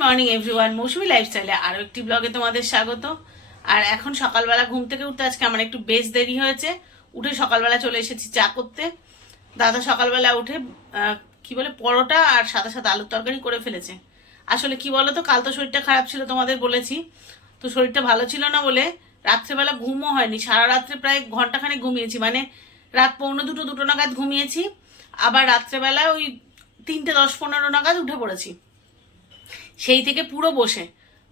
Morning everyone মৌসুমি লাইফস্টাইলে আরও একটি ব্লগে তোমাদের স্বাগত। আর এখন সকালবেলা ঘুম থেকে উঠতে আজকে আমার একটু বেশ দেরি হয়েছে। উঠে সকালবেলা চলে এসেছি চা করতে। দাদা সকালবেলা উঠে কি বলে, পরোটা আর সাদা সাদা আলুর তরকারি করে ফেলেছে। আসলে কি বলো তো কাল তো শরীরটা খারাপ ছিল তোমাদের বলেছি। তো শরীরটা ভালো ছিল না বলে রাত্রেবেলা ঘুমও হয়নি। সারা রাত্রে প্রায় ঘন্টাখানেক ঘুমিয়েছি। মানে রাত পৌনে দুটো দুটো নাগাদ ঘুমিয়েছি। আবার রাত্রেবেলা ওই তিনটে, দশ, পনেরো নাগাদ উঠে পড়েছি। সেই থেকে পুরো বসে।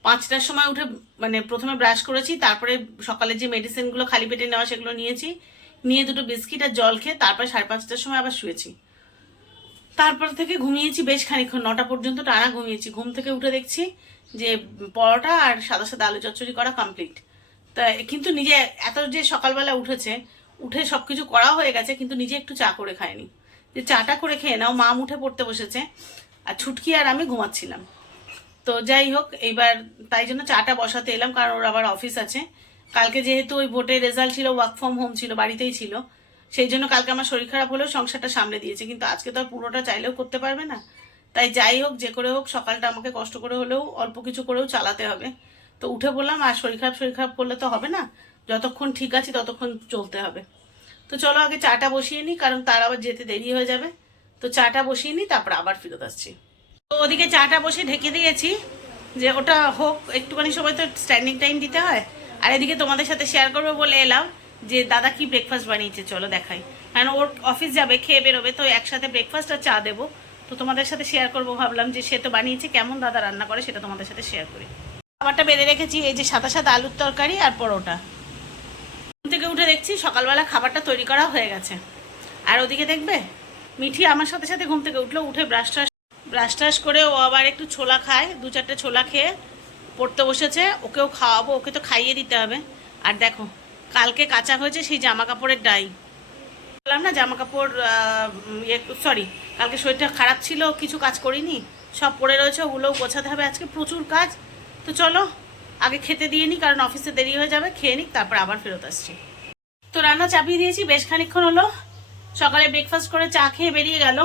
পাঁচটার সময় উঠে মানে প্রথমে ব্রাশ করেছি, তারপরে সকালে যে মেডিসিনগুলো খালি পেটে নেওয়া সেগুলো নিয়েছি। নিয়ে দুটো বিস্কিট আর জল খেয়ে তারপরে সাড়ে পাঁচটার সময় আবার শুয়েছি। তারপর থেকে ঘুমিয়েছি বেশ খানিক্ষণ নটা পর্যন্ত টানা ঘুমিয়েছি। ঘুম থেকে উঠে দেখছি যে পরোটা আর সাদা সাদা আলু চচ্চড়ি করা কমপ্লিট তা কিন্তু নিজে এত যে সকালবেলা উঠেছে, উঠে সবকিছু করা হয়ে গেছে, কিন্তু নিজে একটু চা করে খায়নি যে চাটা করে খেয়ে নাও, মা উঠে পড়তে বসেছে, আর ছুটকি আর আমি ঘুমাচ্ছিলাম। তো যাই হোক, এইবার তাই জন্য চাটা বসাতে এলাম, কারণ ওর আবার অফিস আছে। কালকে যেহেতু ওই ভোটের রেজাল্ট ছিল ওয়ার্ক ফ্রম হোম ছিল, বাড়িতেই ছিল। সেই জন্য কালকে আমার শরীর খারাপ হলেও সংসারটা সামলে দিয়েছে, কিন্তু আজকে তো আর পুরোটা চাইলেও করতে পারবে না। তাই যাই হোক, যে করে হোক, সকালটা আমাকে কষ্ট করে হলেও অল্প কিছু করেও চালাতে হবে। তো উঠে বললাম, আর শরীর খারাপ শরীর খারাপ করলে তো হবে না। যতক্ষণ ঠিক আছে, ততক্ষণ চলতে হবে। তো চলো আগে চাটা বসিয়ে নিই, কারণ তার আবার যেতে দেরি হয়ে যাবে। তো চাটা বসিয়ে নিই, তারপর আবার ফেরত আসছি। ওদিকে চাটা বসে ঢেকে দিয়েছি, যে ওটা হোক, একটুখানি সময় তো স্ট্যান্ডিং টাইম দিতে হয়। আর এদিকে তোমাদের সাথে শেয়ার করব বলে এলাম যে দাদা কি ব্রেকফাস্ট বানিয়েছে, চলো দেখাই। কারণ ওর অফিস যাবে, খেয়ে বেরোবে, তো একসাথে ব্রেকফাস্ট আর চা দেবো। তো তোমাদের সাথে শেয়ার করব, ভাবলাম যে সে তো বানিয়েছে, কেমন দাদা রান্না করে সেটা তোমাদের সাথে শেয়ার করি। খাবারটা বেঁধে রেখেছি, এই যে সাদা সাদা আলুর তরকারি আর পরোটা। ঘুম থেকে উঠে দেখছি সকালবেলা খাবারটা তৈরি করা হয়ে গেছে। আর ওদিকে দেখবে, মিঠি আমার সাথে সাথে ঘুম থেকে উঠল, উঠে ব্রাশ ব্রাশ ট্রাশ করে ও আবার একটু ছোলা খায়, দু চারটে ছোলা খেয়ে পড়তে বসেছে, ওকেও খাওয়াবো, ওকে তো খাইয়ে দিতে হবে। আর দেখো, কালকে কাঁচা হয়েছে সেই জামা কাপড়ের ডাই। বললাম না জামা কাপড় সরি কালকে শরীরটা খারাপ ছিল, কিছু কাজ করিনি, সব পড়ে রয়েছে, ওগুলোও গোছাতে হবে, আজকে প্রচুর কাজ। তো চলো, আগে খেতে দিয়ে নিই কারণ অফিসে দেরি হয়ে যাবে, খেয়ে নিক, তারপর আবার ফেরত আসছি। তো রান্না চাপিয়ে দিয়েছি, বেশ খানিক্ষণ হলো, সকালে ব্রেকফাস্ট করে চা খেয়ে বেরিয়ে গেল।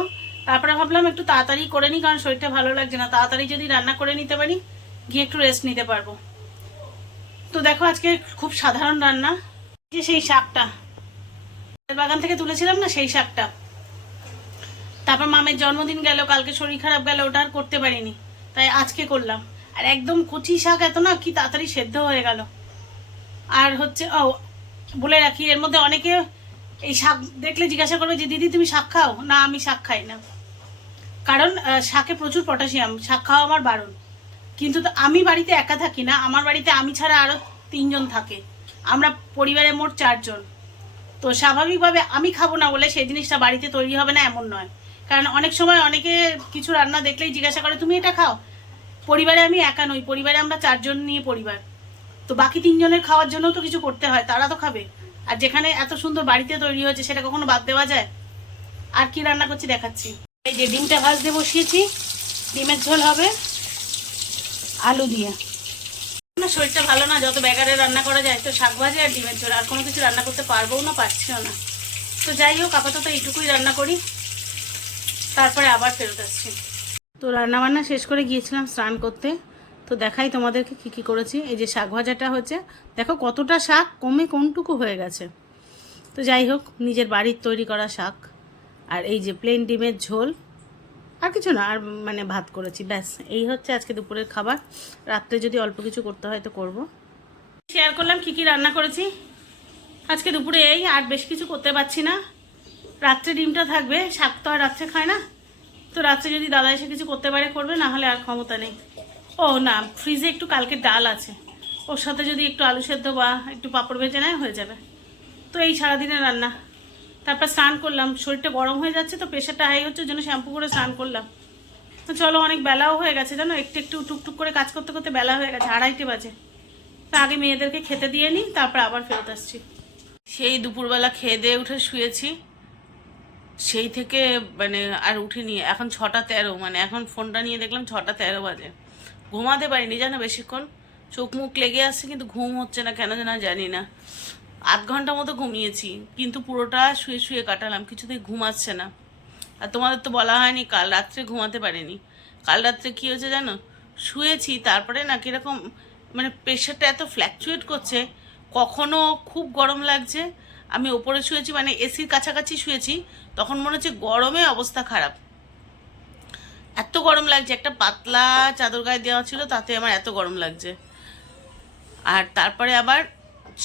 তারপরে ভাবলাম একটু তাড়াতাড়ি করে নিই কারণ শরীরটা ভালো লাগছে না। তাড়াতাড়ি যদি রান্না করে নিতে পারি, গিয়ে একটু রেস্ট নিতে পারব। তো দেখো, আজকে খুব সাধারণ রান্না। যে সেই শাকটা। বাগান থেকে তুলেছিলাম না, সেই শাকটা। তারপর মামের জন্মদিন গেল, কালকে শরীর খারাপ গেল, ওটা আর করতে পারিনি। তাই আজকে করলাম। আর একদম কচি শাক এত না, কি তাড়াতাড়ি সেদ্ধ হয়ে গেল। আর হচ্ছে, ও, বলে রাখি, এর মধ্যে অনেকে এই শাক দেখলে জিজ্ঞাসা করবে যে, দিদি, তুমি শাক খাও? না, আমি শাক খাই না। কারণ শাকে প্রচুর পটাশিয়াম, শাক খাওয়া আমার বারণ। কিন্তু আমি বাড়িতে একা থাকি না, আমার বাড়িতে আমি ছাড়া আরও তিনজন থাকে। আমরা পরিবারে মোট চারজন। তো স্বাভাবিকভাবে আমি খাব না বলে সেই জিনিসটা বাড়িতে তৈরি হবে না এমন নয়। কারণ অনেক সময় অনেকে কিছু রান্না দেখলেই জিজ্ঞাসা করে, তুমি এটা খাও? পরিবারে আমি একা নই, পরিবারে আমরা চারজন নিয়ে পরিবার। তো বাকি তিনজনের খাওয়ার জন্য তো কিছু করতে হয়, তারা তো খাবে। আর যেখানে এত সুন্দর বাড়িতে তৈরি হয়েছে, সেটা কখনো বাদ দেওয়া যায়? আর কি রান্না করছি দেখাচ্ছি। এই যে ডিমটা ভাজতে বসিয়েছি, ডিমের ঝোল হবে আলু দিয়ে। না, শরীরটা ভালো না, যত ব্যাগারে রান্না করা যায় তো শাক ভাজি আর ডিমের ঝোল। আর কোনো কিছু রান্না করতে পারব না, পারছিও না। তো যাই হোক, আপাতত এইটুকুই রান্না করি। তারপরে আবার ফেরত আসছি। তো রান্না বান্না শেষ করে গিয়েছিলাম স্নান করতে। তো দেখাই তোমাদেরকে কী কী করেছি। এই যে শাক ভাজাটা হচ্ছে দেখো কতটা শাক, কমে কোনটুকু হয়ে গেছে। তো যাই হোক, নিজের বাড়ির তৈরি করা শাক, আর এই যে প্লেন ডিমের ঝোল, আর কিছু না, আর মানে ভাত করেছি, ব্যাস। এই হচ্ছে আজকে দুপুরের খাবার। রাত্রে যদি অল্প কিছু করতে হয় তো করব। শেয়ার করলাম, কী কী রান্না করেছি? আজকে দুপুরে এই, আর বেশ কিছু করতে পারছি না। রাত্রে ডিমটা থাকবে, শাক তো আর রাত্রে খায় না। তো রাত্রে যদি দাদা এসে কিছু করতে পারে, করবে, না হলে আর ক্ষমতা নেই। ও না ফ্রিজে একটু কালকে ডাল আছে। ওর সাথে যদি একটু আলু সেদ্ধ বা একটু পাঁপড় ভেজে নেয়, হয়ে যাবে। তো এই সারাদিনের রান্না। তারপর স্নান করলাম, শরীরটা গরম হয়ে যাচ্ছে তো প্রেশারটা হাই হচ্ছে, ওই জন্য শ্যাম্পু করে স্নান করলাম। তো চলো, অনেক বেলাও হয়ে গেছে, জানো? একটু একটু টুকটুক করে কাজ করতে করতে বেলা হয়ে গেছে, আড়াইটে বাজে। তা আগে মেয়েদেরকে খেতে দিয়ে নিই তারপর আবার ফেরত আসছি। সেই দুপুরবেলা খেয়ে দিয়ে উঠে শুয়েছি। সেই থেকে মানে আর উঠিনি, এখন ছটা তেরো মানে এখন ফোনটা নিয়ে দেখলাম ছটা তেরো বাজে। ঘুমাতে পারিনি, জানো বেশিক্ষণ? চোখ মুখ লেগে আসছে কিন্তু ঘুম হচ্ছে না, কেন যেন জানি না। আধ ঘণ্টা মতো ঘুমিয়েছি, কিন্তু পুরোটা শুয়ে শুয়ে কাটালাম, কিছুতেই ঘুম আসছে না। আর তোমাদের তো বলা হয়নি, কাল রাত্রে ঘুমাতে পারিনি। কাল রাত্রে কী হয়েছে জানো? শুয়েছি, তারপরে না কীরকম মানে প্রেশারটা এত ফ্ল্যাকচুয়েট করছে, কখনো খুব গরম লাগছে। আমি ওপরে শুয়েছি মানে এসির কাছাকাছি শুয়েছি, তখন মনে হচ্ছে গরমে অবস্থা খারাপ। এত গরম লাগছে, একটা পাতলা চাদর গায়ে দেওয়া ছিল, তাতে আমার এত গরম লাগছে। আর তারপরে আবার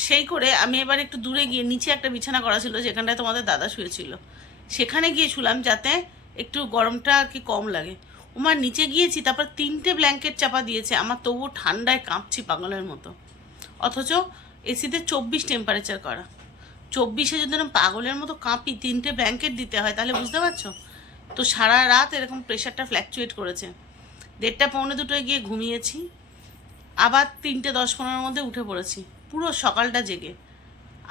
সেই করে আমি এবার একটু দূরে গিয়ে নিচে একটা বিছানা করা ছিল, যেখানটায় তোমাদের দাদা শুয়েছিল। সেখানে গিয়ে শুলাম যাতে একটু গরমটা আর কি কম লাগে। ওমার নিচে গিয়েছি, তারপর তিনটে ব্ল্যাঙ্কেট চাপা দিয়েছে, আমার তবু ঠান্ডায় কাঁপছি পাগলের মতো। অথচ এসিতে চব্বিশ টেম্পারেচার করা। চব্বিশে যদি পাগলের মতো কাঁপি, তিনটে ব্ল্যাঙ্কেট দিতে হয়, তাহলে বুঝতে পারছ? তো সারা রাত এরকম প্রেশারটা ফ্ল্যাকচুয়েট করেছে। দেড়টা পৌনে দুটোয় গিয়ে ঘুমিয়েছি, আবার তিনটে দশ পনেরোর মধ্যে উঠে পড়েছি। পুরো সকালটা জেগে।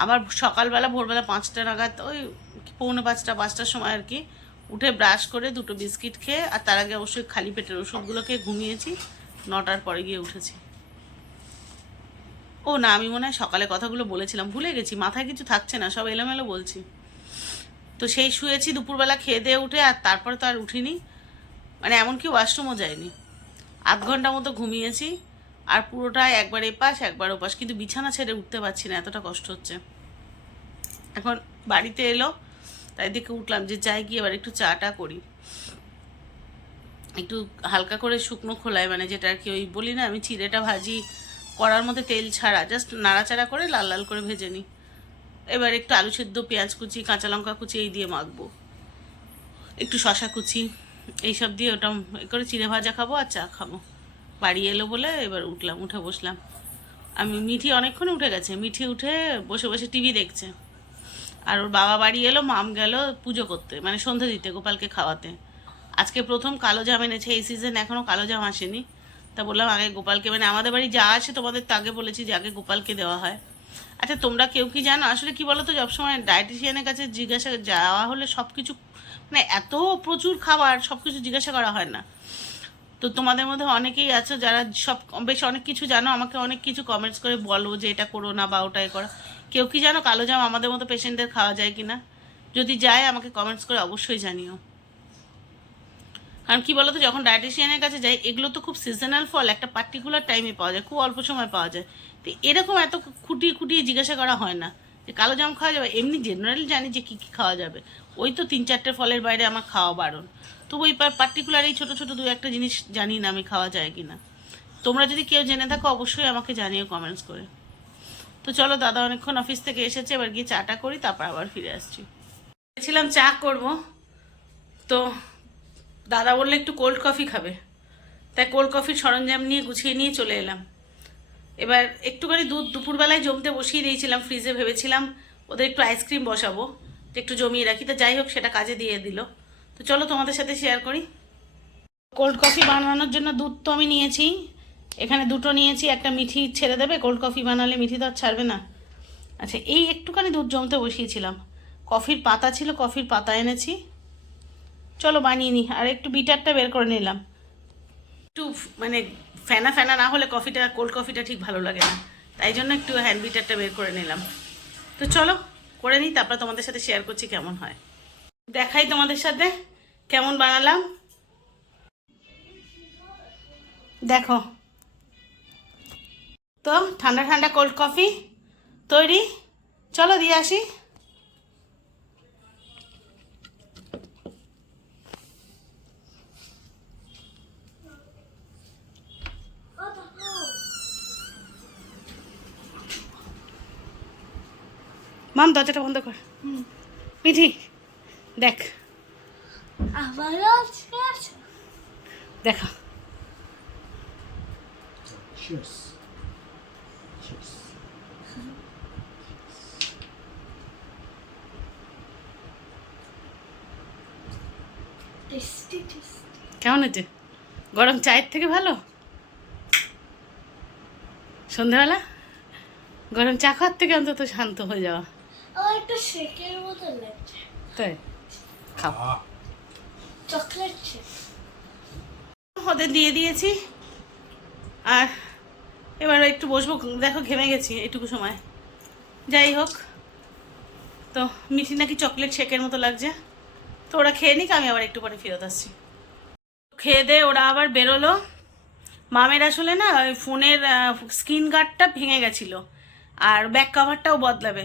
আবার সকালবেলা, ভোরবেলা পাঁচটা নাগাদ, ওই পৌনে পাঁচটা, পাঁচটার সময় আর কি, উঠে ব্রাশ করে দুটো বিস্কিট খেয়ে, আর তার আগে অবশ্যই খালি পেটের ওষুধগুলো খেয়ে ঘুমিয়েছি, নটার পরে গিয়ে উঠেছি। ও না, আমি মনে হয় সকালে কথাগুলো বলেছিলাম, ভুলে গেছি, মাথায় কিছু থাকছে না, সব এলোমেলো বলছি। তো সেই শুয়েছি দুপুরবেলা, খেয়ে দিয়ে উঠে, আর তারপরে তো আর উঠিনি। মানে এমনকি ওয়াশরুমও যায়নি আধ ঘণ্টা মতো ঘুমিয়েছি, আর পুরোটাই একবার এপাশ, একবার ওপাশ। কিন্তু বিছানা ছেড়ে উঠতে পারছি না, এতটা কষ্ট হচ্ছে। এখন বাড়িতে এলো, তাই দিকে উঠলাম যে যাই গিয়ে এবার একটু চাটা করি। একটু হালকা করে শুকনো খোলায় মানে যেটা আর কি ওই বলি না, আমি চিড়েটা ভাজি করার মধ্যে তেল ছাড়া জাস্ট নাড়াচাড়া করে লাল লাল করে ভেজে নিই। এবার একটু আলু সেদ্ধ, পেঁয়াজ কুচি, কাঁচা লঙ্কা কুচি, এই দিয়ে মাখবো। একটু শশা কুচি, এইসব দিয়ে ওটা এ করে চিড়ে ভাজা খাব আর চা খাব। বাড়ি এলো বলে এবার উঠলাম, উঠে বসলাম। আমি মিঠি অনেকক্ষণ উঠে গেছে, মিঠি উঠে বসে বসে টিভি দেখছে। আর ওর বাবা বাড়ি এলো, মাম গেল পুজো করতে মানে সন্ধে দিতে, গোপালকে খাওয়াতে। আজকে প্রথম কালো জাম এনেছে, এই সিজন এখনও কালো জাম আসেনি। তা বললাম, আগে গোপালকে মানে আমাদের বাড়ি যা আছে তোমাদের তাকে বলেছি যে আগে গোপালকে দেওয়া হয়। আচ্ছা তোমরা কেউ কি জানো? আসলে কি বলো তো সবসময় ডায়েটিশিয়ানের কাছে জিজ্ঞাসা যাওয়া হলে সব কিছু মানে এত প্রচুর খাবার সব কিছু জিজ্ঞাসা করা হয় না। তো তোমাদের মধ্যে অনেকেই আছো যারা সব, বেশ অনেক কিছু জানো, আমাকে অনেক কিছু কমেন্টস করে বলো যে এটা করো না বা ওটাই করো। কেউ কি জানো, কালো জাম আমাদের মতো পেশেন্টদের খাওয়া যায় কি না যদি যায়, আমাকে কমেন্টস করে অবশ্যই জানিও। কারণ কি বলতো, যখন ডায়েটিশিয়ানের কাছে যাই, এগুলো তো খুব সিজনাল ফল, একটা পার্টিকুলার টাইমে পাওয়া যায়, খুব অল্প সময় পাওয়া যায়। তো এরকম এত খুঁটিয়ে খুঁটিয়ে জিজ্ঞাসা করা হয় না যে কালো জাম খাওয়া যাবে, এমনি জেনারেল জানি যে কী কী খাওয়া যাবে। ওই তো তিন চারটে ফলের বাইরে আমার খাওয়া বারণ। তবু এই পার্টিকুলার এই ছোটো ছোটো দু একটা জিনিস জানি না আমি খাওয়া যায় কি না তোমরা যদি কেউ জেনে থাকো, অবশ্যই আমাকে জানিও কমেন্টস করে। তো চলো, দাদা অনেকক্ষণ অফিস থেকে এসেছে, এবার গিয়ে চাটা করি, তারপর আবার ফিরে আসছি। ছিলাম, চা করব। তো দাদা বললে একটু কোল্ড কফি খাবে। তাই কোল্ড কফির সরঞ্জাম নিয়ে গুছিয়ে নিয়ে চলে এলাম। এবার একটুখানি দুধ দুপুরবেলায় জমতে বসিয়ে দিয়েছিলাম ফ্রিজে ভেবেছিলাম ওদের একটু আইসক্রিম বসাবো, একটু জমিয়ে রাখি। তো যাই হোক, সেটা কাজে দিয়ে দিল। তো চলো তোমাদের সাথে শেয়ার করি। কোল্ড কফি বানানোর জন্য দুধ তো আমি নিয়েছি। এখানে দুটো নিয়েছি, একটা মিঠি ছেড়ে দেবে কোল্ড কফি বানালে মিঠি তো আর ছাড়বে না। আচ্ছা এই একটুখানি দুধ জমতে বসিয়েছিলাম। কফির পাতা ছিল, কফির পাতা এনেছি। চলো বানিয়ে নিই আর একটু বিটারটা বের করে নিলাম। একটু মানে ফেনা ফেনা না হলে কফিটা, কোল্ড কফিটা ঠিক ভালো লাগে না। তাই জন্য একটু হ্যান্ড বিটারটা বের করে নিলাম। তো চলো, করে নিই, তারপর তোমাদের সাথে শেয়ার করছি কেমন হয়। দেখাই তোমাদের সাথে, কেমন বানালাম। দেখো। তো ঠান্ডা ঠান্ডা কোল্ড কফি তৈরি। চলো দিয়ে আসি। মাম দরজাটা বন্ধ কর। মিঠি দেখ। আছে। দেখা। কেমন হয়েছে গরম চায়ের থেকে ভালো? সন্ধ্যাবেলা? গরম চা খাওয়ার থেকে অন্তত শান্ত হয়ে যাওয়া। একটু শেকের মতো লাগছে। তাই? খাও। Chocolate shake. ওদের দিয়ে দিয়েছি। আর এবার একটু বসবো দেখো ঘেমে গেছি এইটুকু সময়। যাই হোক তো মিঠি নাকি চকলেট শেকের মতো লাগছে। তো ওরা খেয়ে নিক আমি আবার একটু পরে ফেরত আসছি। খেয়ে দে ওরা আবার বেরোলো। মামের আসলে না ওই ফোনের স্ক্রিন গার্ডটা ভেঙে গেছিল। আর ব্যাক কভারটাও বদলাবে।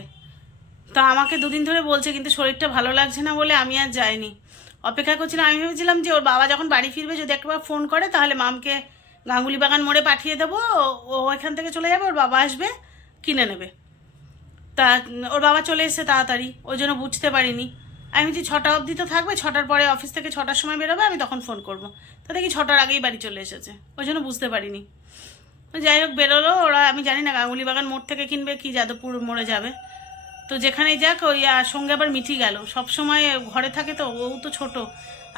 তো আমাকে দুদিন ধরে বলছে, কিন্তু শরীরটা ভালো লাগছে না বলে আমি আর যাইনি। অপেক্ষা করছিলাম, আমি ভেবেছিলাম যে ওর বাবা যখন বাড়ি ফিরবে, যদি একবার ফোন করে, তাহলে মামকে গাঙ্গুলি বাগান মোড়ে পাঠিয়ে দেবো। ও- ওইখান থেকে চলে যাবে, ওর বাবা আসবে, কিনে নেবে। তা ওর বাবা চলে এসেছে তাড়াতাড়ি, ওই জন্য বুঝতে পারিনি। আমি যে ছটা অবধি তো থাকবে, ছটার পরে অফিস থেকে ছটার সময় বেরোবে, আমি তখন ফোন করব। তা দেখি ছটার আগেই বাড়ি চলে এসেছে, ওই জন্য বুঝতে পারিনি। যাই হোক, বেরোলো, ওরা, আমি জানি না গাঙ্গুলি বাগান মোড় থেকে কিনবে, কি যাদবপুর মোড়ে যাবে। তো যেখানেই যাক, ওই সঙ্গে আবার মিঠি গেল। সবসময় ঘরে থাকে তো, ও তো ছোট।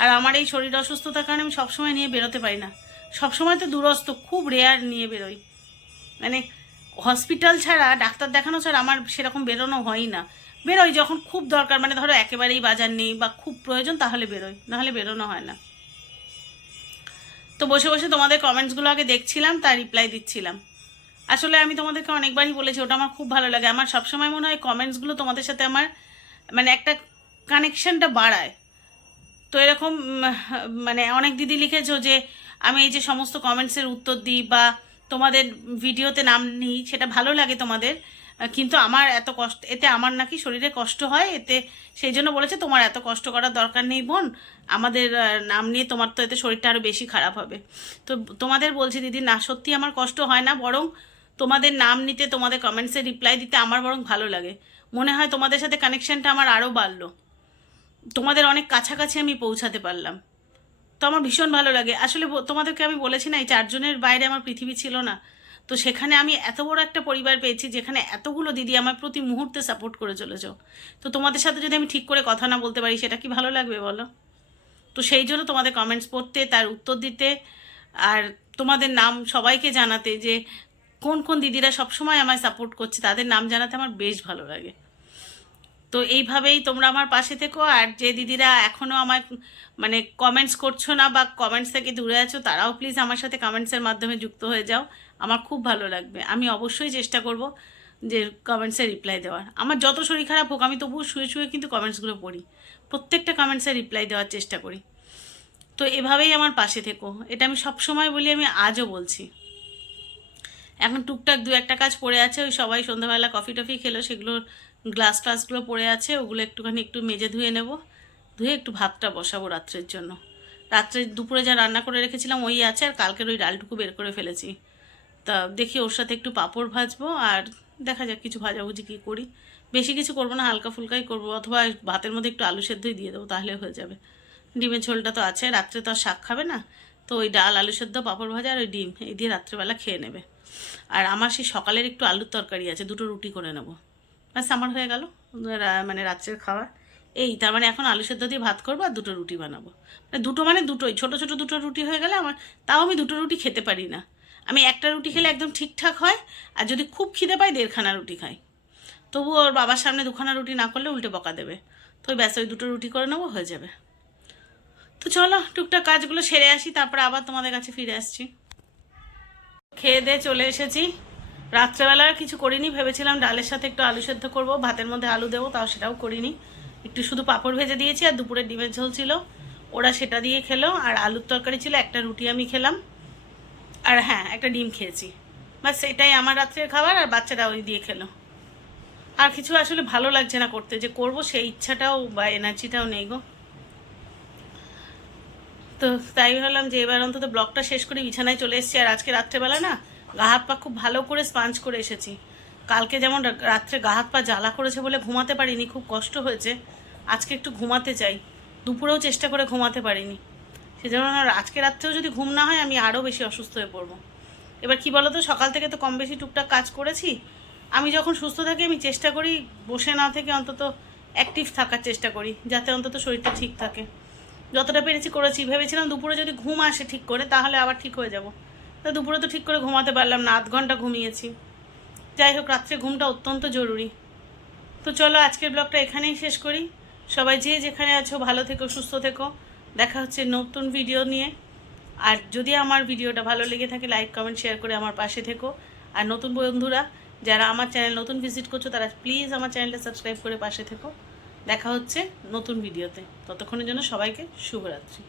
আর আমার এই শরীর অসুস্থতার কারণে আমি সবসময় নিয়ে বেরোতে পারি না। সবসময় তো দূরস্থ খুব রেয়ার নিয়ে বেরোই। মানে হসপিটাল ছাড়া, ডাক্তার দেখানো ছাড়া আমার সেরকম বেরোনো হয় না। বেরোই যখন খুব দরকার মানে ধরো একেবারেই বাজার নেই বা খুব প্রয়োজন, তাহলে বেরোই, নাহলে বেরোনো হয় না। তো বসে বসে তোমাদের কমেন্টসগুলো আগে দেখছিলাম, তার রিপ্লাই দিচ্ছিলাম। আসলে আমি তোমাদেরকে অনেকবারই বলেছি, ওটা আমার খুব ভালো লাগে। আমার সবসময় মনে হয় কমেন্টসগুলো তোমাদের সাথে আমার মানে একটা কানেকশনটা বাড়ায়। তো এরকম মানে অনেক দিদি লিখেছো যে, আমি এই যে সমস্ত কমেন্টসের উত্তর দিই বা তোমাদের ভিডিওতে নাম নিই, সেটা ভালো লাগে তোমাদের। কিন্তু আমার এত কষ্ট, এতে আমার নাকি শরীরে কষ্ট হয়, এতে সেই জন্য বলেছে তোমার এত কষ্ট করার দরকার নেই বোন। আমাদের নাম নিয়ে তোমার তো এতে শরীরটা আরও বেশি খারাপ হবে। তো তোমাদের বলছি দিদি, না সত্যি আমার কষ্ট হয় না, বরং তোমাদের নাম নিতে, তোমাদের কমেন্টসে রিপ্লাই দিতে আমার বরং ভালো লাগে। মনে হয় তোমাদের সাথে কানেকশনটা আমার আরও বাড়লো। তোমাদের অনেক কাছাকাছি আমি পৌঁছাতে পারলাম। তো আমার ভীষণ ভালো লাগে। আসলে তোমাদেরকে আমি বলেছি না, এই চারজনের বাইরে আমার পৃথিবী ছিল না। তো সেখানে আমি এত বড় একটা পরিবার পেয়েছি, যেখানে এতগুলো দিদি আমার প্রতি মুহূর্তে সাপোর্ট করে চলেছ। তো তোমাদের সাথে যদি আমি ঠিক করে কথা না বলতে পারি, সেটা কি ভালো লাগবে বলো? তো সেই জন্য তোমাদের কমেন্টস পড়তে, তার উত্তর দিতে, আর তোমাদের নাম সবাইকে জানাতে যে কোন কোন দিদিরা সবসময় আমায় সাপোর্ট করছে, তাদের নাম জানাতে আমার বেশ ভালো লাগে। তো এইভাবেই তোমরা আমার পাশে থেকো, আর যে দিদিরা এখনও আমার মানে কমেন্টস করছ না বা কমেন্টস থেকে দূরে আছো, তারাও প্লিজ আমার সাথে কমেন্টসের মাধ্যমে যুক্ত হয়ে যাও। আমার খুব ভালো লাগবে। আমি অবশ্যই চেষ্টা করব যে কমেন্টসে রিপ্লাই দেওয়ার। আমার যত শরীর খারাপ হোক, আমি তবুও শুয়ে শুয়ে কিন্তু কমেন্টসগুলো পড়ি। প্রত্যেকটা কমেন্টসে রিপ্লাই দেওয়ার চেষ্টা করি। তো এভাবেই আমার পাশে থেকো। এটা আমি সব সময় বলি, আমি আজও বলছি। এখন টুকটাক দু একটা কাজ পড়ে আছে, ওই সবাই সন্ধ্যাবেলা কফি টফি খেলো সেগুলোর গ্লাস ট্লাসগুলো পড়ে আছে, ওগুলো একটুখানি একটু মেজে ধুয়ে নেব। ধুয়ে একটু ভাতটা বসাবো রাত্রের জন্য। রাত্রে দুপুরে যা রান্না করে রেখেছিলাম ওই আছে, আর কালকের ওই ডালটুকু বের করে ফেলেছি। তা দেখি ওর সাথে একটু পাঁপড় ভাজবো, আর দেখা যাক কিছু ভাজাভুজি কী করি। বেশি কিছু করব না, হালকা ফুলকাই করব, অথবা ভাতের মধ্যে একটু আলু সেদ্ধই দিয়ে দেবো, তাহলে হয়ে যাবে। ডিমের ঝোলটা তো আছে, রাত্রে তো আর শাক খাবে না, তো ওই ডাল, আলু সেদ্ধ, পাঁপড় ভাজা, আর ওই ডিম, এই দিয়ে রাত্রেবেলা খেয়ে নেবে। আর আমার সেই সকালের একটু আলুর তরকারি আছে, দুটো রুটি করে নেব। ব্যাস, আমার হয়ে গেল মানে রাত্রের খাবার। এই, তার মানে এখন আলু সেদ্ধ দিয়ে ভাত করব আর দুটো রুটি বানাবো। মানে দুটো মানে দুটোই, ছোটো ছোটো দুটো রুটি হয়ে গেলে আমার, তাও আমি দুটো রুটি খেতে পারি না। আমি একটা রুটি খেলে একদম ঠিকঠাক হয়, আর যদি খুব খিদে পাই দেড়খানা রুটি খাই। তবু ওর বাবার সামনে দুখানা রুটি না করলে উল্টে বকা দেবে। তো ওই ব্যাস, ওই দুটো রুটি করে নেব, হয়ে যাবে। তো চলো, টুকটাক কাজগুলো সেরে আসি, তারপরে আবার তোমাদের কাছে ফিরে আসছি। খেয়ে দিয়ে চলে এসেছি। রাত্রেবেলা কিছু করিনি, ভেবেছিলাম ডালের সাথে একটু আলু সেদ্ধ করব, ভাতের মধ্যে আলু দেবো, তাও সেটাও করিনি। একটু শুধু পাঁপড় ভেজে দিয়েছি আর দুপুরে ডিমের ঝোল ছিল। ওরা সেটা দিয়ে খেলো, আর আলুর তরকারি ছিল, একটা রুটি আমি খেলাম। আর হ্যাঁ একটা ডিম খেয়েছি। বাস এটাই আমার রাত্রের খাবার, আর বাচ্চাটা ওই দিয়ে খেলো। আর কিছু আসলে ভালো লাগছে না করতে, যে করব সেই ইচ্ছাটাও বা এনার্জিটাও নেই গো। তো তাই ভাবলাম যে এবার অন্তত ব্লগটা শেষ করে বিছানায় চলে এসেছি। আর আজকে রাত্রেবেলা না গা হাত পা খুব ভালো করে স্পাঞ্জ করে এসেছি। কালকে যেমন রাত্রে গা হাত পা জ্বালা করেছে বলে ঘুমাতে পারিনি, খুব কষ্ট হয়েছে। আজকে একটু ঘুমাতে চাই। দুপুরেও চেষ্টা করে ঘুমাতে পারিনি। সেজন্য আজকে রাত্রেও যদি ঘুম না হয় আমি আরও বেশি অসুস্থ হয়ে পড়ব। এবার কি বলো তো সকাল থেকে তো কম বেশি টুকটাক কাজ করেছি। আমি যখন সুস্থ থাকি, আমি চেষ্টা করি বসে না থেকে অন্তত অ্যাক্টিভ থাকার চেষ্টা করি, যাতে অন্তত শরীরটা ঠিক থাকে। যতটা পেরেছি করেছি, ভেবেছিলাম দুপুরে যদি ঘুম আসে ঠিক করে, তাহলে আবার ঠিক হয়ে যাব। তা দুপুরে তো ঠিক করে ঘুমাতে পারলাম না, আধ ঘণ্টা ঘুমিয়েছি। যাই হোক, রাত্রে ঘুমটা অত্যন্ত জরুরি। তো চলো, আজকের ব্লগটা এখানেই শেষ করি। সবাই যে যেখানে আছো, ভালো থেকো, সুস্থ থেকো। দেখা হচ্ছে নতুন ভিডিও নিয়ে। আর যদি আমার ভিডিওটা ভালো লেগে থাকে লাইক কমেন্ট শেয়ার করে আমার পাশে থেকো। আর নতুন বন্ধুরা, যারা আমার চ্যানেল নতুন ভিজিট করছ, তারা প্লিজ আমার চ্যানেলটা সাবস্ক্রাইব করে পাশে থেকো। দেখা হচ্ছে নতুন ভিডিওতে। ততক্ষণের জন্য সবাইকে শুভরাত্রি।